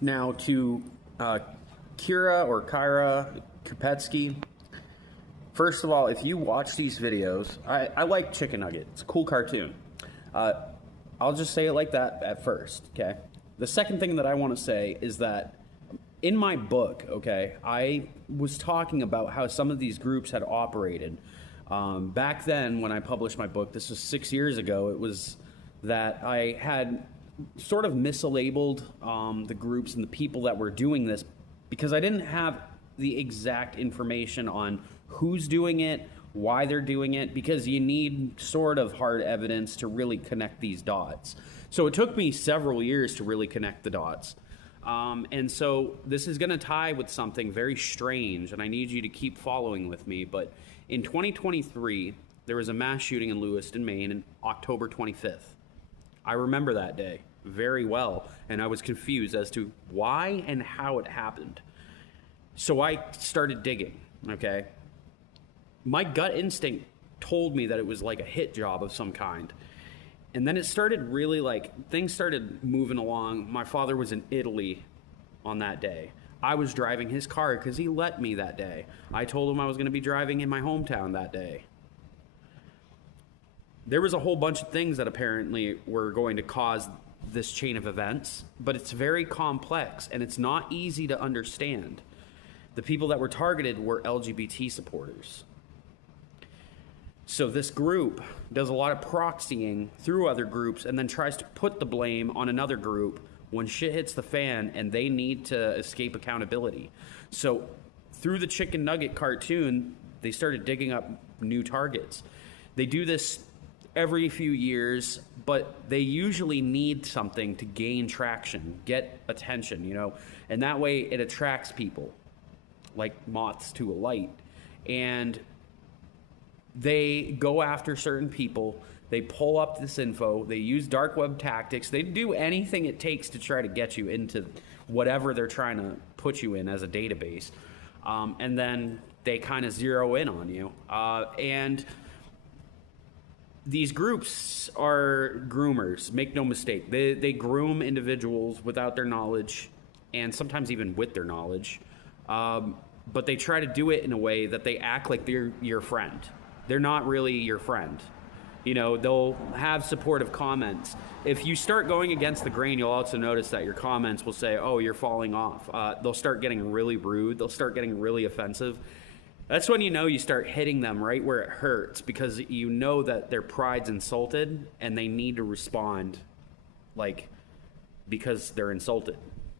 Now to Kira or Kyra Kupetsky. First of all, if you watch these videos, I like Chicken Nugget. It's a cool cartoon. I'll just say it like that at first, okay? The second thing that I want to say is that in my book, okay, I was talking about how some of these groups had operated. Back then, when I published my book, this was 6 years ago, it was that I had sort of mislabeled the groups and the people that were doing this because I didn't have the exact information on who's doing it, why they're doing it, because you need sort of hard evidence to really connect these dots. So it took me several years to really connect the dots. And so this is going to tie with something very strange, and I need you to keep following with me. But in 2023, there was a mass shooting in Lewiston, Maine, on October 25th. I remember that day very well, and I was confused as to why and how it happened. So I started digging, okay? My gut instinct told me that it was like a hit job of some kind. And then it started really things started moving along. My father was in Italy on that day. I was driving his car because he let me that day. I told him I was going to be driving in my hometown that day. There was a whole bunch of things that apparently were going to cause this chain of events, but it's very complex and it's not easy to understand. The people that were targeted were LGBT supporters. So this group does a lot of proxying through other groups and then tries to put the blame on another group when shit hits the fan and they need to escape accountability. So through the Chicken Nugget cartoon, they started digging up new targets. They do this every few years, but they usually need something to gain traction, get attention, and that way it attracts people like moths to a light. And they go after certain people, they pull up this info, they use dark web tactics, they do anything it takes to try to get you into whatever they're trying to put you in as a database. And then they kind of zero in on you. And these groups are groomers, make no mistake. They groom individuals without their knowledge and sometimes even with their knowledge. But they try to do it in a way that they act like they're your friend. They're not really your friend. They'll have supportive comments. If you start going against the grain, you'll also notice that your comments will say, oh, you're falling off. They'll start getting really rude. They'll start getting really offensive. That's when you start hitting them right where it hurts, because you know that their pride's insulted and they need to respond because they're insulted.